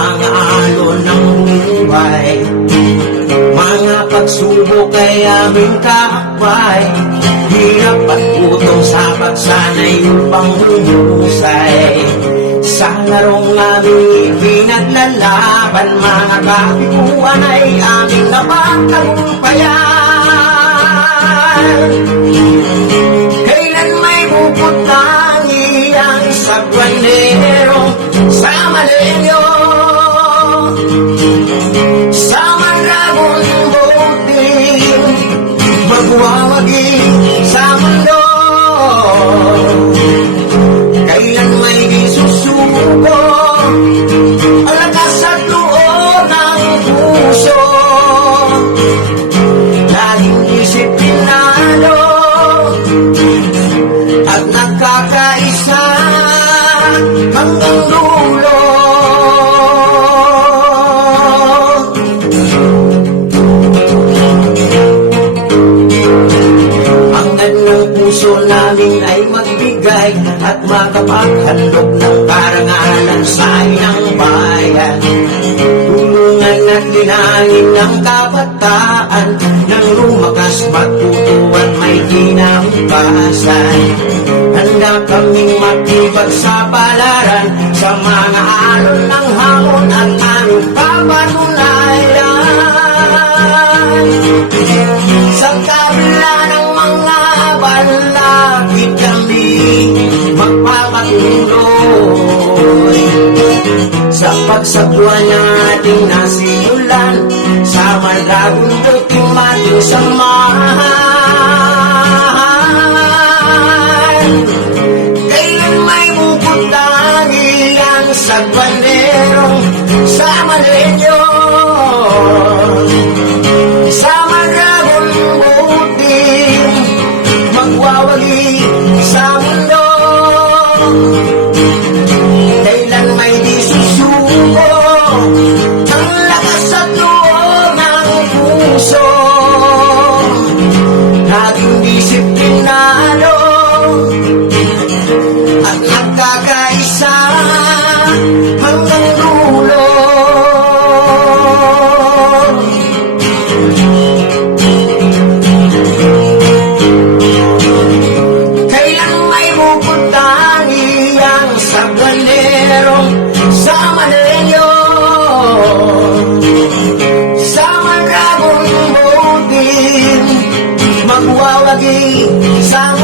mga alon ng buhay. Mga pagsubok ay aming kaakbay, hirap at gutom sa pagsanay upang humusay. Sa larong aming ipinaglalaban, mga kapikuan ay aming napagtagumpayan. Kailan may bubutang iyang sagwanero sa malenyo, sa marabong buting magwawagin sa mundo. Kailan may isusuko ang lakas at loob ng puso, laging disiplinado at nagkakaisa hanggang dulo. Hangad ng puso namin ay magbigay at makapaghandog ng karangalan sa inang bayan. Tulungan at linangin ng kabataan nang lumakas, matuto at may kinabukasan. Handa kaming makipagsapalaran sa mga alon ng hamon at aming papatunayan. Sa kabila ng mga balakid kami magpapatuloy sa pagsagwan ng ating nasimulan, sa malagong puting mating samahan. Kailan may bubutang iyang sagwanerong sa malenyo, sa marabong buting magwawagi sa mundo. Kailan may di susuko ang lakas at loob ng puso, laging disiplinado at nagkakaisa hanggang dulo. Kailan may bubutang iyang sagwanerong sa malenyo, sa marabong buting magwawagi sa